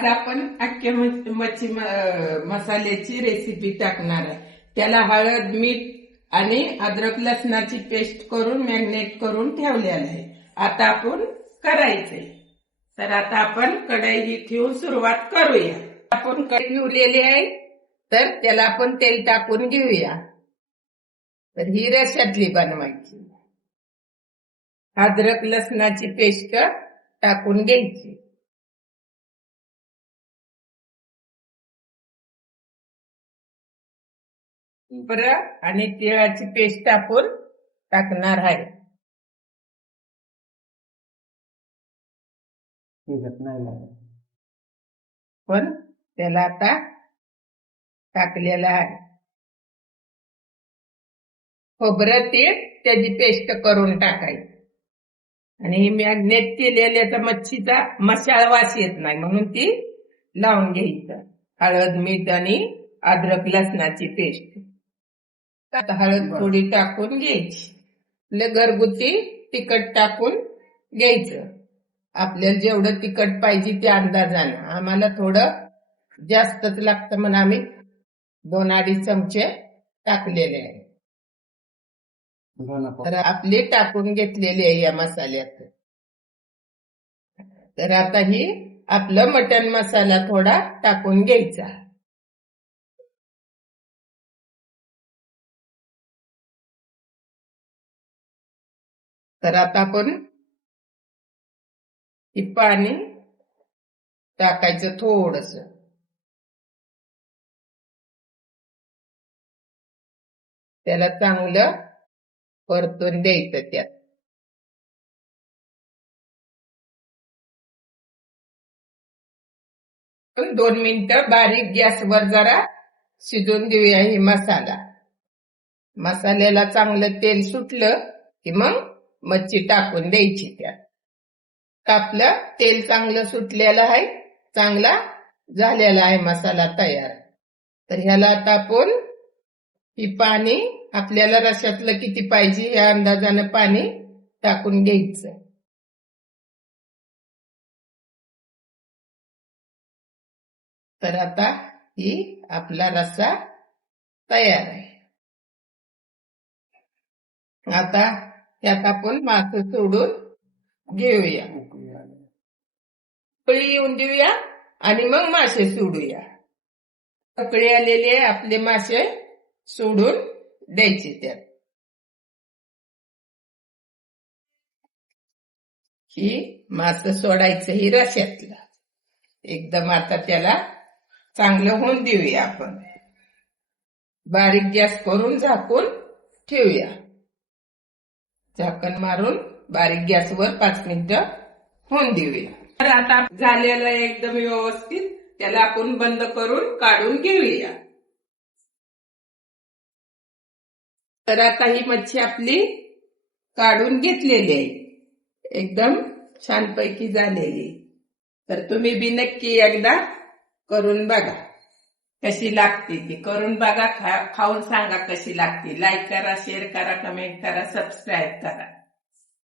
आज आपण अख्ख्या मच्छी मसाल्याची रेसिपी टाकणार आहे। त्याला हळद, मीठ आणि अद्रक लसणाची पेस्ट करून मॅरिनेट करून ठेवलेलं आहे। आता आपण करायचंय। तर आता आपण कढई ही ठेवून सुरुवात करूया। आपण कढई ठेवलेली आहे, तर त्याला आपण तेल टाकून घेऊया। तर ही रश्यातली बनवायची। अद्रक लसणाची पेस्ट टाकून घ्यायची। खोबरं आणि तिळाची पेस्ट आपण टाकणार आहे। पण त्याला आता टाकलेलं आहे। खोबरं तीळ त्याची पेस्ट करून टाकायची आणि मॅरिनेट केलेल्या मच्छीचा मसाला वास येत नाही म्हणून ती लावून घ्यायचं। हळद, मीठ आणि अद्रक लसणाची पेस्ट। आता हळद थोडी टाकून घ्यायची। घरगुती तिखट टाकून घ्यायचं। आपल्याला जेवढं तिखट पाहिजे त्या अंदाजानं। आम्हाला थोडं जास्तच लागतं म्हणून आम्ही 2-2.5 चमचे टाकलेले आहे। तर आपली टाकून घेतलेली आहे या मसाल्यात। तर आता ही आपलं मटण मसाला थोडा टाकून घ्यायचा। तर आता आपण पाणी टाकायचं थोडस। त्याला चांगलं परतून द्यायचं त्यात। 2 मिनिटं बारीक गॅसवर जरा शिजून देऊया ही मसाला। मसाल्याला चांगलं तेल सुटलं की मग मच्छी टाकून द्यायची त्यात। आपलं तेल चांगलं सुटलेलं आहे, चांगला झालेला आहे मसाला तयार। तर ह्याला आता आपण ही पाणी आपल्याला रश्यातलं किती पाहिजे या अंदाजानं पाणी टाकून घ्यायचं। तर आता ही आपला रस्सा तयार आहे। आता त्यात आपण मासे सोडून घेऊया। उकळी येऊन देऊया आणि मग मासे सोडूया। उकळी आलेले आपले मासे सोडून द्यायचे त्यात। ही मासे सोडायचं ही रश्यातलं एकदम। आता त्याला चांगलं होऊन देऊया आपण। बारीक गॅस करून झाकून ठेवूया। झाकण मारून बारीक गॅसवर 5 मिनिटं होऊन देऊया। तर आता झालेलं एकदम व्यवस्थित। त्याला आपण बंद करून काढून घेऊया। तर आता ही मच्छी आपली काढून घेतलेली आहे, एकदम छानपैकी झालेली। तर तुम्ही बी नक्की एकदा करून बघा कशी लागते ती। करून बघा, खाऊन सांगा कशी लागते। लाईक करा, शेअर करा, कमेंट करा, सबस्क्राईब करा।